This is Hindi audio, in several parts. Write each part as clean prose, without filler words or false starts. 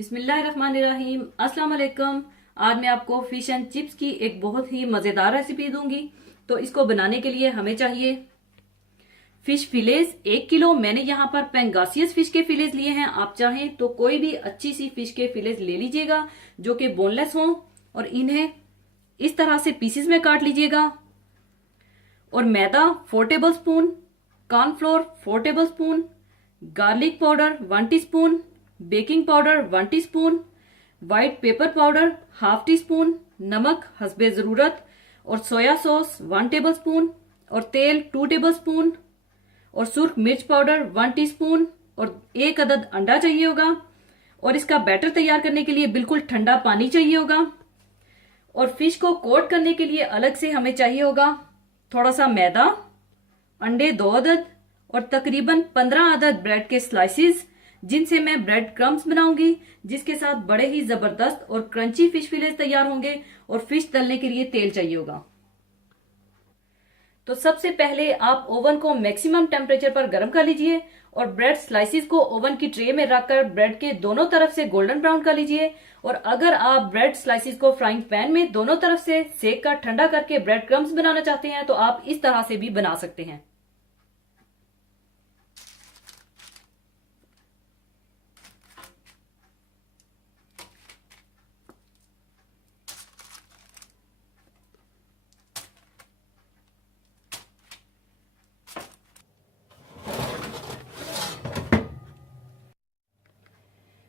बिस्मिल्लाहिर्रहमानिर्रहीम। अस्सलाम वालेकुम। आज मैं आपको फिश एंड चिप्स की एक बहुत ही मज़ेदार रेसिपी दूंगी। तो इसको बनाने के लिए हमें चाहिए फिश फिलेज 1 किलो। मैंने यहाँ पर पेंगासियस फिश के फिलेज लिए हैं। आप चाहें तो कोई भी अच्छी सी फिश के फिलेज ले लीजिएगा जो कि बोनलेस हों, और इन्हें इस तरह से पीसेस में काट लीजिएगा। और मैदा 4 table spoon, cornflour 4 table spoon, garlic powder 1 teaspoon, baking powder 1 teaspoon, white pepper powder 1/2 teaspoon, नमक हस्बे जरूरत, और सोया सॉस 1 टेबल स्पून, और तेल 2 टेबल स्पून, और सुर्ख मिर्च पाउडर 1 टीस्पून, और 1 अदद अंडा चाहिए होगा। और इसका बैटर तैयार करने के लिए बिल्कुल ठंडा पानी चाहिए होगा। और फिश को कोट करने के लिए अलग से हमें चाहिए होगा थोड़ा सा मैदा, अंडे 2 अदद, और तकरीबन 15 अदद ब्रेड के स्लाइसिस, जिनसे मैं ब्रेड क्रम्स बनाऊंगी, जिसके साथ बड़े ही जबरदस्त और क्रंची फिश फिलेज तैयार होंगे। और फिश तलने के लिए तेल चाहिए होगा। तो सबसे पहले आप ओवन को मैक्सिमम टेम्परेचर पर गर्म कर लीजिए और ब्रेड स्लाइसिस को ओवन की ट्रे में रखकर ब्रेड के दोनों तरफ से गोल्डन ब्राउन कर लीजिए। और अगर आप ब्रेड स्लाइसिस को फ्राइंग पैन में दोनों तरफ से सेक कर ठंडा करके ब्रेड क्रम्स बनाना चाहते हैं तो आप इस तरह से भी बना सकते हैं।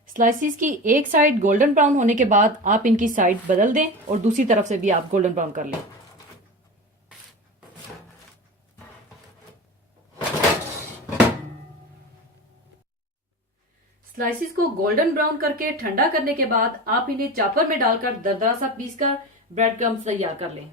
स्लाइसिस की एक साइड गोल्डन ब्राउन होने के बाद आप इनकी साइड बदल दें और दूसरी तरफ से भी आप गोल्डन ब्राउन कर लें। स्लाइसिस को गोल्डन ब्राउन करके ठंडा करने के बाद आप इन्हें चॉपर में डालकर दरदरा सा पीसकर ब्रेड क्रम्स तैयार कर लें।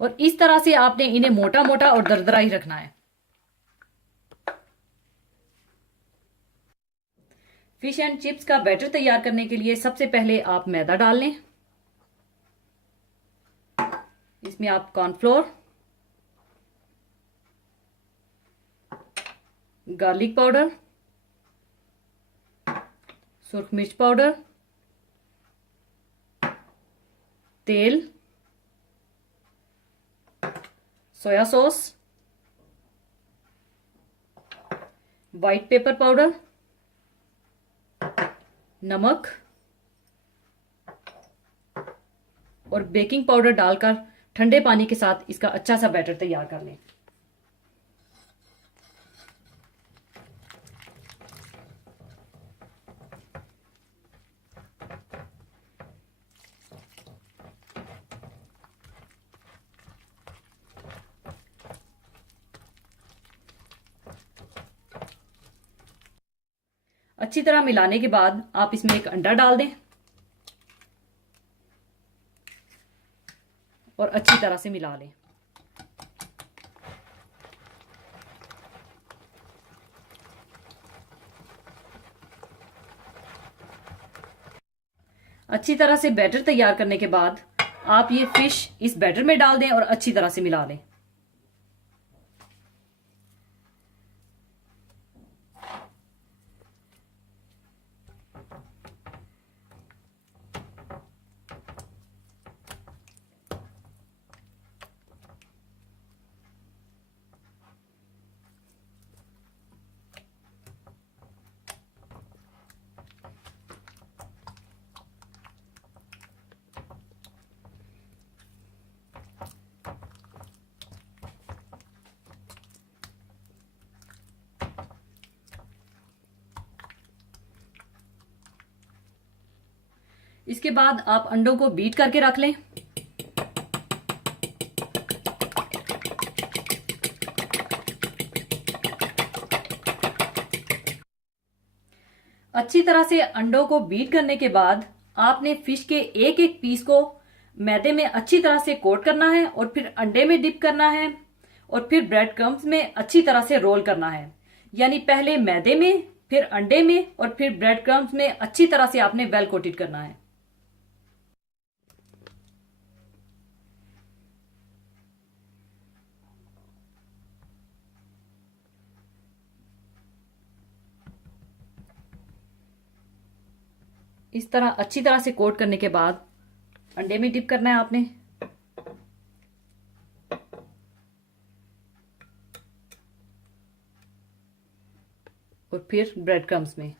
और इस तरह से आपने इन्हें मोटा मोटा और दरदरा ही रखना है। फिश एंड चिप्स का बैटर तैयार करने के लिए सबसे पहले आप मैदा डाल लें। इसमें आप कॉर्नफ्लोर, गार्लिक पाउडर, सुर्ख मिर्च पाउडर, तेल, soya sauce, white pepper powder, नमक और बेकिंग पाउडर डालकर ठंडे पानी के साथ इसका अच्छा सा बैटर तैयार कर लें। अच्छी तरह मिलाने के बाद आप इसमें एक अंडा डाल दें और अच्छी तरह से मिला लें। अच्छी तरह से बैटर तैयार करने के बाद आप ये फिश इस बैटर में डाल दें और अच्छी तरह से मिला लें। इसके बाद आप अंडों को बीट करके रख लें। अच्छी तरह से अंडों को बीट करने के बाद आपने फिश के एक एक पीस को मैदे में अच्छी तरह से कोट करना है और फिर अंडे में डिप करना है और फिर ब्रेड क्रम्स में अच्छी तरह से रोल करना है। यानी पहले मैदे में, फिर अंडे में और फिर ब्रेड क्रम्स में अच्छी तरह से आपने वेल कोटेड करना है। इस तरह अच्छी तरह से कोट करने के बाद अंडे में डिप करना है आपने। और फिर ब्रेड क्रम्स में।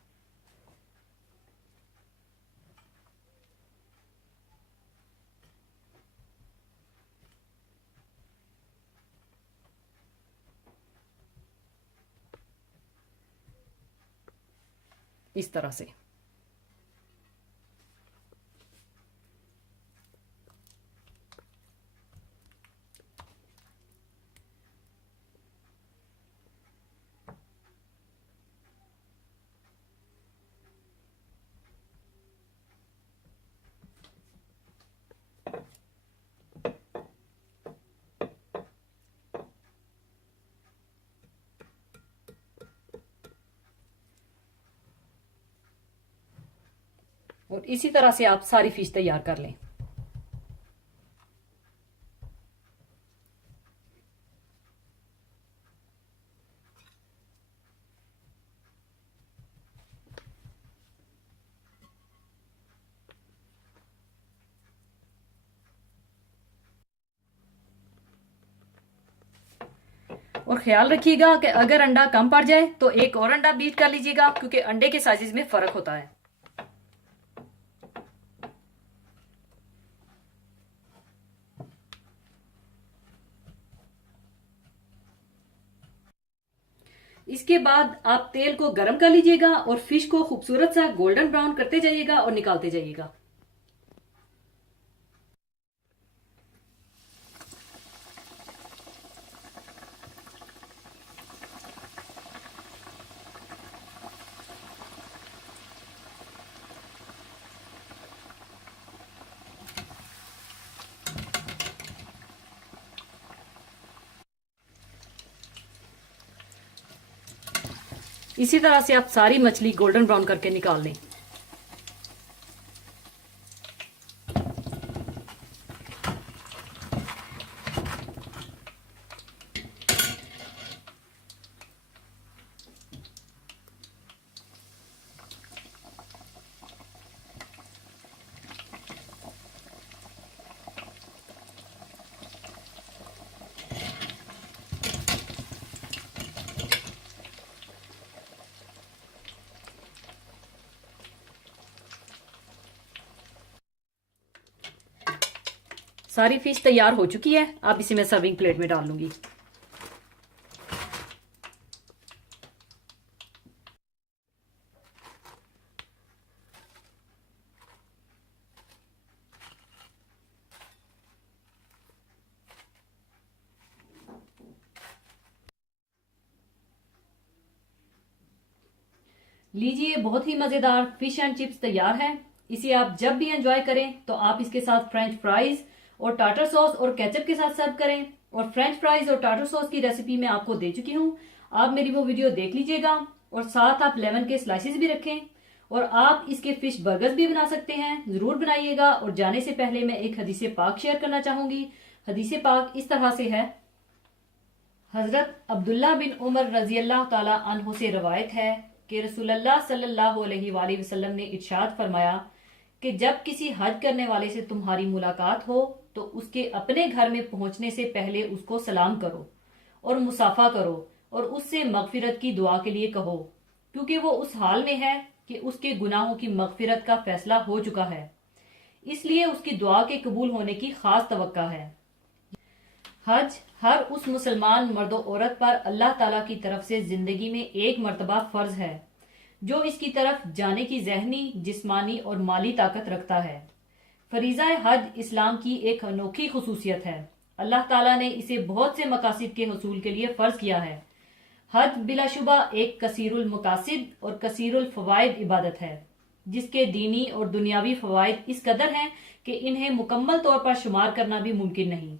इस तरह से। और इसी तरह से आप सारी फिश तैयार कर लें। और ख्याल रखिएगा कि अगर अंडा कम पड़ जाए तो एक और अंडा बीट कर लीजिएगा, क्योंकि अंडे के साइजेस में फर्क होता है। इसके बाद आप तेल को गर्म कर लीजिएगा और फिश को खूबसूरत सा गोल्डन ब्राउन करते जाइएगा और निकालते जाइएगा। इसी तरह से आप सारी मछली गोल्डन ब्राउन करके निकाल लें। सारी फिश तैयार हो चुकी है। अब इसे मैं सर्विंग प्लेट में डाल लूंगी। लीजिए, बहुत ही मजेदार फिश एंड चिप्स तैयार है। इसे आप जब भी एंजॉय करें तो आप इसके साथ फ्रेंच फ्राइज और टाटर सॉस और केचप के साथ सर्व करें। और फ्रेंच फ्राइज और टाटर सॉस की रेसिपी मैं आपको दे चुकी हूँ, आप मेरी वो वीडियो देख लीजिएगा। और साथ आप लेमन के स्लाइसेस भी रखें। और आप इसके फिश बर्गर्स भी बना सकते हैं, जरूर बनाइएगा। और जाने से पहले मैं एक हदीसे पाक शेयर करना चाहूंगी। हदीसे पाक इस तरह से है। हजरत अब्दुल्ला बिन उमर रजी अल्लाह ताला अन्हो से रवायत है कि रसूलुल्लाह सल्लल्लाहु अलैहि वसल्लम ने इरशाद फरमाया कि जब किसी हज करने वाले से तुम्हारी मुलाकात हो तो उसके अपने घर में पहुंचने से पहले उसको सलाम करो और मुसाफा करो और उससे मगफिरत की दुआ के लिए कहो, क्योंकि वो उस हाल में है कि उसके गुनाहों की मगफिरत का फैसला हो चुका है, इसलिए उसकी दुआ के कबूल होने की खास तवक्का है। हज हर उस मुसलमान मर्द औरत पर अल्लाह ताला की तरफ से जिंदगी में एक मर्तबा फर्ज है जो इसकी तरफ जाने की जहनी, जिस्मानी और माली ताकत रखता है। फरीजा हज इस्लाम की एक अनोखी खुसूसियत है। अल्लाह ताला ने इसे बहुत से मकासद के हसूल के लिए फर्ज किया है। हज बिलाशुबा एक कसीरुल मकासिद और कसीरुल फवाइद इबादत है, जिसके दीनी और दुनियावी फवाइद इस कदर हैं कि इन्हें मुकम्मल तौर पर शुमार करना भी मुमकिन नहीं।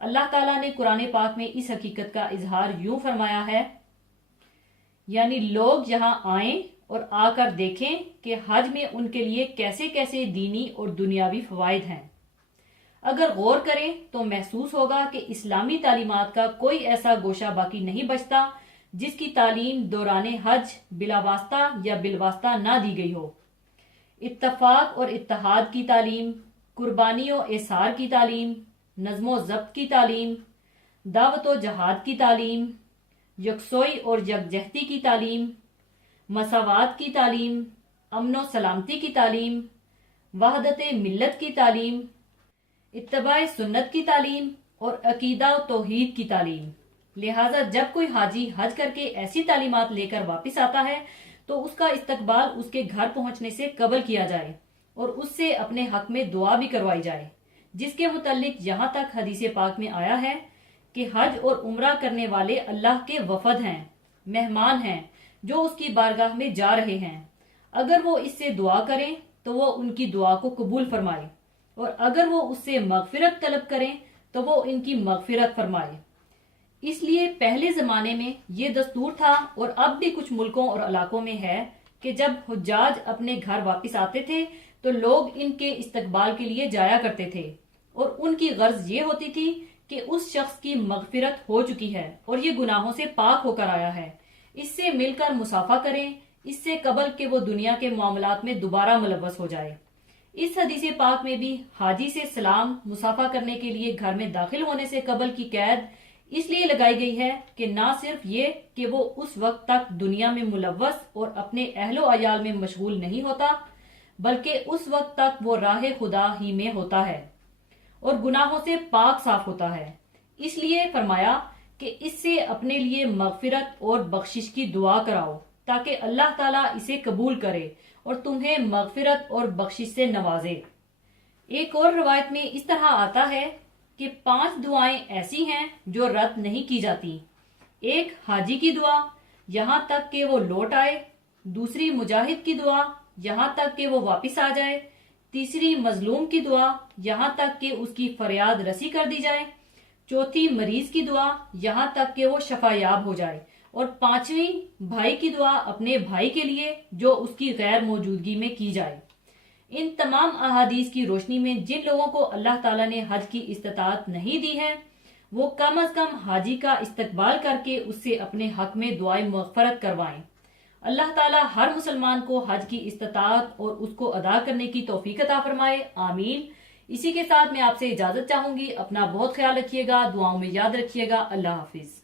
अल्लाह ताला ने कुरान पाक में इस हकीकत का इजहार यूं फरमाया है, यानी लोग यहाँ आएं और आकर देखें कि हज में उनके लिए कैसे कैसे दीनी और दुनियावी फवाइद हैं। अगर गौर करें तो महसूस होगा कि इस्लामी तालीमात का कोई ऐसा गोशा बाकी नहीं बचता जिसकी तालीम दौरान हज बिलावास्ता या बिलवास्ता ना दी गई हो। इत्तफाक और इत्तहाद की तालीम, कुर्बानी और एसार की तालीम, नज़्मो ज़ब्त की तालीम, दावत और जहाद की तालीम, यकसोई और यकजहती की तालीम, मसावात की तालीम, अमनो सलामती की तालीम, वहदत मिल्लत की तालीम, इत्तबाए सुन्नत की तालीम और अकीदा और तौहीद की तालीम। लिहाजा जब कोई हाजी हज करके ऐसी तालीमात लेकर वापस आता है तो उसका इस्तकबाल उसके घर पहुंचने से कबल किया जाए और उससे अपने हक में दुआ भी करवाई जाए, जिसके मुतल्लिक यहाँ तक हदीस पाक में आया है कि हज और उम्रा करने वाले अल्लाह के वफद हैं, मेहमान हैं जो उसकी बारगाह में जा रहे हैं। अगर वो इससे दुआ करें तो वो उनकी दुआ को कबूल फरमाए, और अगर वो उससे मगफिरत तलब करें तो वो इनकी मगफिरत फरमाए। इसलिए पहले जमाने में ये दस्तूर था और अब भी कुछ मुल्कों और इलाकों में है कि जब हुज्जाज अपने घर वापस आते थे तो लोग इनके इस्तकबाल के लिए जाया करते थे और उनकी गर्ज ये होती थी कि उस शख्स की मगफिरत हो चुकी है और ये गुनाहों से पाक होकर आया है, इससे मिलकर मुसाफा करें, इससे कबल के वो दुनिया के मामलात में दोबारा मुलव्वस हो जाए। इस हदीस पाक में भी हाजी से सलाम मुसाफा करने के लिए घर में दाखिल होने से कबल की कैद इसलिए लगाई गई है कि ना सिर्फ ये कि वो उस वक्त तक दुनिया में मुलव्वस और अपने अहलो अयाल में मशगूल नहीं होता, बल्कि उस वक्त तक वो राह खुदा ही में होता है और गुनाहों से पाक साफ होता है। इसलिए फरमाया कि इससे अपने लिए मगफिरत और बख्शिश की दुआ कराओ ताकि अल्लाह ताला इसे कबूल करे और तुम्हें मगफिरत और बख्शिश से नवाजे। एक और रवायत में इस तरह आता है कि 5 दुआएं ऐसी हैं जो रद्द नहीं की जाती। एक हाजी की दुआ, यहाँ तक कि वो लौट आए। दूसरी मुजाहिद की दुआ, यहाँ तक कि वो वापस आ जाए। तीसरी मजलूम की दुआ, यहाँ तक कि उसकी फरियाद रसी कर दी जाए। चौथी मरीज की दुआ, यहाँ तक कि वो शफायाब हो जाए। और 5वीं भाई की दुआ अपने भाई के लिए जो उसकी गैर मौजूदगी में की जाए। इन तमाम अहादीस की रोशनी में जिन लोगों को अल्लाह ताला ने हज की इस्तात नहीं दी है वो कम अज कम हाजी का इस्तकबाल करके उससे अपने हक में दुआए मगफरत करवाएं। अल्लाह ताला हर मुसलमान को हज की इस्तात और उसको अदा करने की तौफीक अता फरमाए, आमीन। इसी के साथ मैं आपसे इजाजत चाहूंगी। अपना बहुत ख्याल रखिएगा, दुआओं में याद रखिएगा। अल्लाह हाफिज।